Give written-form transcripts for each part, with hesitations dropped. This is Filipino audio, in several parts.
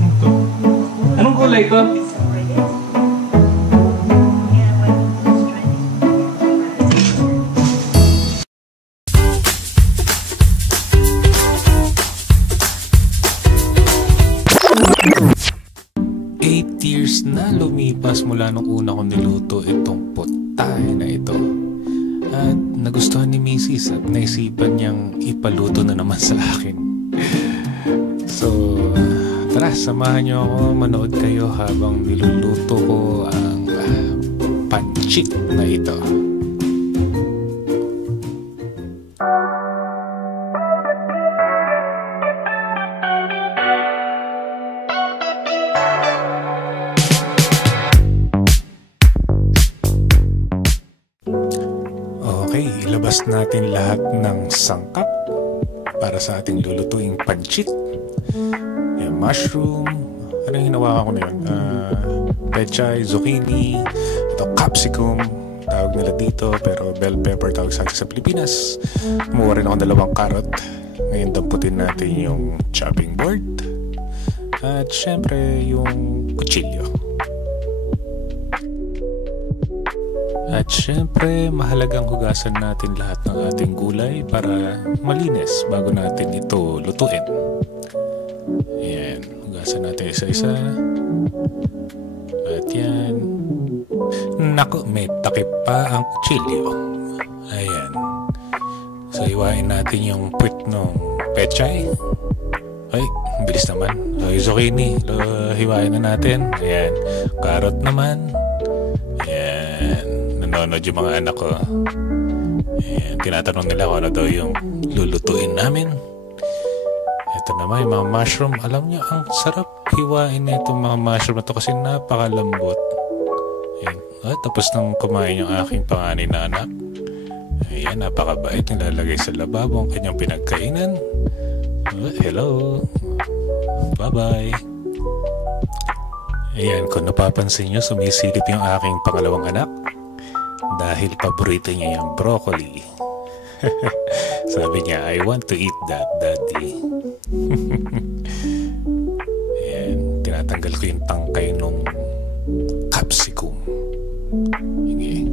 Ito. Anong kulay ko? Years na lumipas mula nung una kong niluto itong putay na ito. At nagustuhan ni Mrs. at naisipan niyang ipaluto na naman sa akin. So, tara, samahan niyo ako, manood kayo habang niluluto ko ang pancit na ito. Okay, ilabas natin lahat ng sangkap para sa ating lulutuing pancit. Yung mushroom, ano yung hinawakan ko na yun? Pechay, zucchini, ito capsicum, tawag nila dito, pero bell pepper tawag sa atin sa Pilipinas. Kumuha rin ako ng 2 carrot. Ngayon damputin natin yung chopping board. At syempre yung kutsilyo. At syempre, mahalagang hugasan natin lahat ng ating gulay para malinis bago natin ito lutuin. Ayan, hugasan natin isa-isa. At yan. Naku, may takip pa ang kutsilyo. Ayan. So, iwain natin yung puwit ng pechay. Ay, bilis naman. So, yung zucchini, hiwain na natin. Ayan. Carrot naman. Ayan. Nanonood yung mga anak ko. Ayan, tinatanong nila kung ano daw yung lulutuin namin. Ito naman yung mga mushroom. Alam nyo, ang sarap hiwain na itong mga mushroom na ito kasi napakalambot. Ayan. Tapos nang kumain yung aking panganay na anak. Ayan, napakabait. Nilalagay sa lababo ang kanyang pinagkainan. Hello. Bye-bye. Ayan, kung napapansin nyo, sumisilip yung aking pangalawang anak. Dahil paborito niya yung broccoli. Sabi niya, I want to eat that, daddy. Ayan, tinatanggal ko yung tangkay nung capsicum. Okay.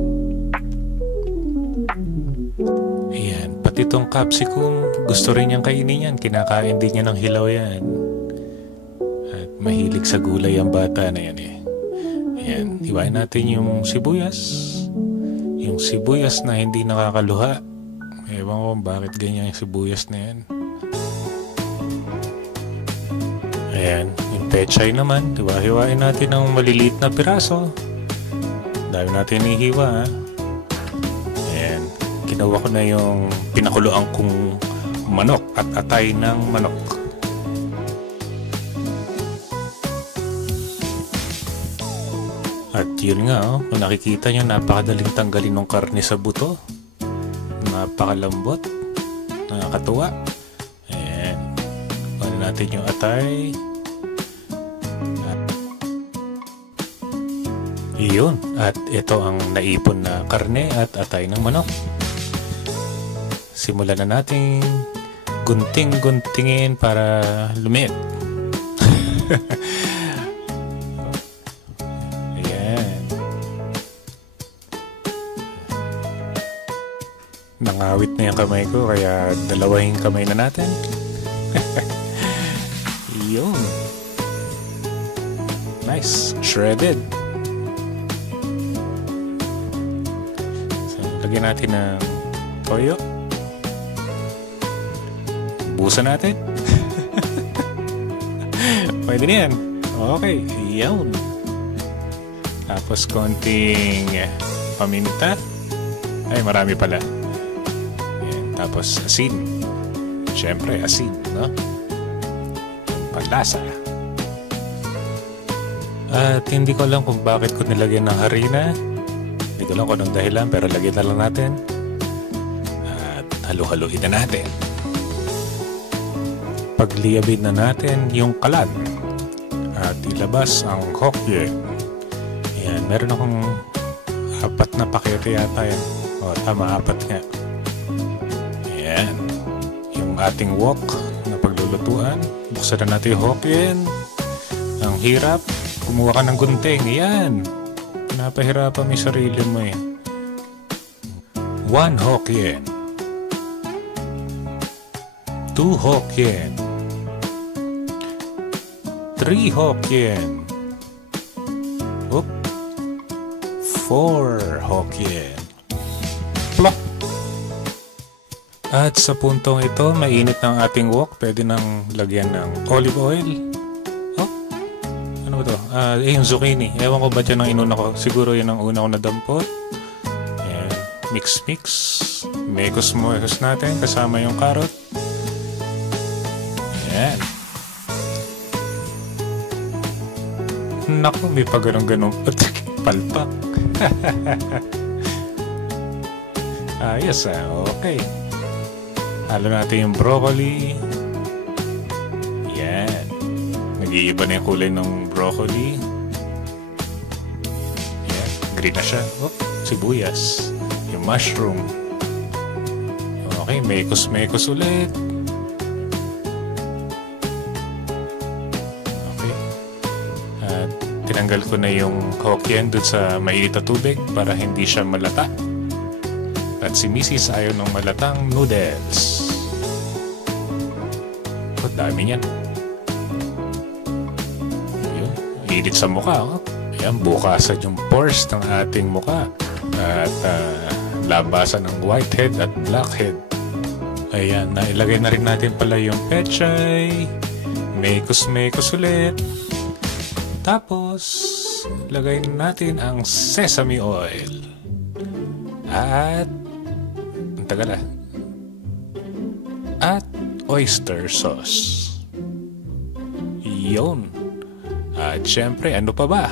Ayan, pati itong capsicum, gusto rin niyang kainin yan. Kinakain din niya ng hilaw yan. At mahilig sa gulay ang bata na yan eh. Ayan, hiwain natin yung sibuyas. Yung sibuyas na hindi nakakaluha. Ewan ko bakit ganyan yung sibuyas na yan. Ayan, yung pechay naman. Hiwa-hiwain natin ng maliliit na piraso. Dahil natin ihiwa ha. Ayan, ginawa ko na yung pinakuluan kong manok at atay ng manok. At yun nga, kung nakikita nyo, napakadaling tanggalin ng karne sa buto. Napakalambot. Nakakatuwa. Ayan. Kunin natin yung atay. Iyon. At ito ang naipon na karne at atay ng manok. Simulan na natin gunting-guntingin para lumit. Nangawit na yung kamay ko, kaya dalawahing kamay na natin. Yun. Nice. Shredded. So, lagyan natin ng toyo. Busan natin. Pwede na yan. Okay. Yun. Tapos konting paminta. Ay, marami pala. Tapos asin. Siyempre asin, no? Panlasa. At hindi ko alam kung bakit ko nilagyan ng harina. Hindi ko alam kung anong dahilan, pero lagyan na lang natin. At halo-haloin na natin. Pagliyabin na natin yung kalan. At ilabas ang hokye. Ayan, meron akong 4 na pakete yata yan. O, tama, 4 nga. Ayan. Yung ating wok na pagluluto lutuan. Buksan na natin yung Hokkien. Ang hirap. Kumuha ka ng gunting. Ayan. Pinapahirapan mo yung sarili mo eh. 1 Hokkien. 2 Hokkien. 3 Hokkien. Oop. 4 Hokkien. Plop! At sa puntong ito, mainit ng ating wok. Pwede nang lagyan ng olive oil. Oh, ano ba ito? Yung zucchini. Ewan ko ba dyan ang inuna ko? Siguro yun ang una ko nadampot. Ayan. Mix. Mekos natin kasama yung carrot. Ayan. Naku, may pa ganun-ganun. Palpak. Ayos okay. Halo natin yung broccoli. Yan. Nag-iiba na yung kulay ng broccoli. Yan. Green na siya. Oh, sibuyas. Yung mushroom. Okay, mekos ulit. Okay. At tinanggal ko na yung Hokkien dun sa mainit na tubig para hindi siya malata. At si Mrs. ayaw ng malatang noodles. Ang dami niyan. Ayun. Init sa mukha. Oh. Ayan, bukasan yung pores ng ating mukha. At labasan ng whitehead at blackhead. Ayan, nailagay na rin natin pala yung pechay. Mekos ulit. Tapos, lagay natin ang sesame oil. At At oyster sauce. Yun. At syempre, ano pa ba?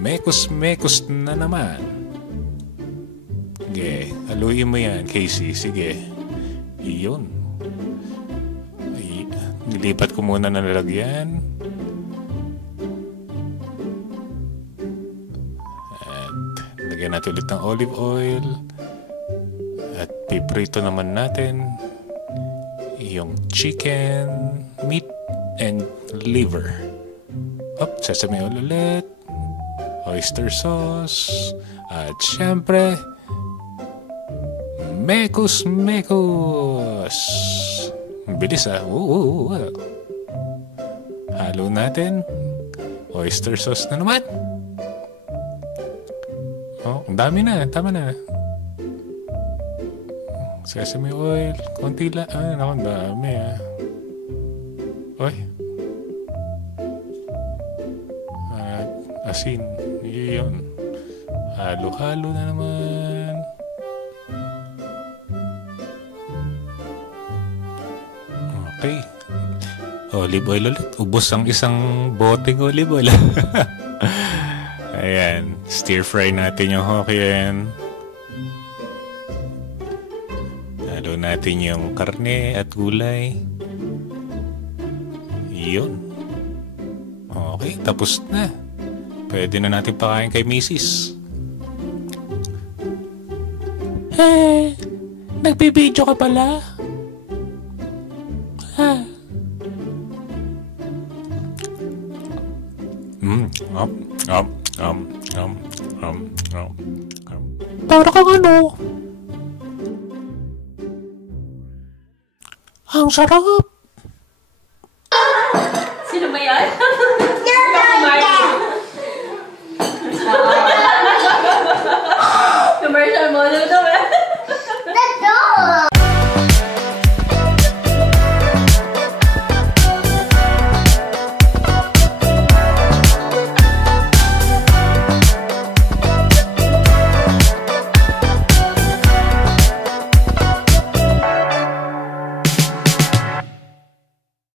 Mekos na naman. Sige, haluin mo yan, Casey. Sige. Yun. Nilipat ko muna na lalagyan. At lagyan natin ulit ng olive oil. At piprito naman natin yung chicken, meat, and liver. Up, sesame oil ulit. Oyster sauce. At syempre, mekos. Bilis Halo natin. Oyster sauce na naman. Oh, ang dami na. Tama na. Sesame oil, konti lang. Ang dami Oy. At asin. Yun. Halo-halo na naman. Okay. Olive oil ulit. Ubos ang isang boteng olive oil. Ayan. Stir fry natin yung Hokkien. Halo natin yung karne at gulay. Yun. Okay, tapos na. Pwede na natin pakain kay Mrs. Nagbibideo ka pala? Para kang ano? Ang sarap! Sino ba yan?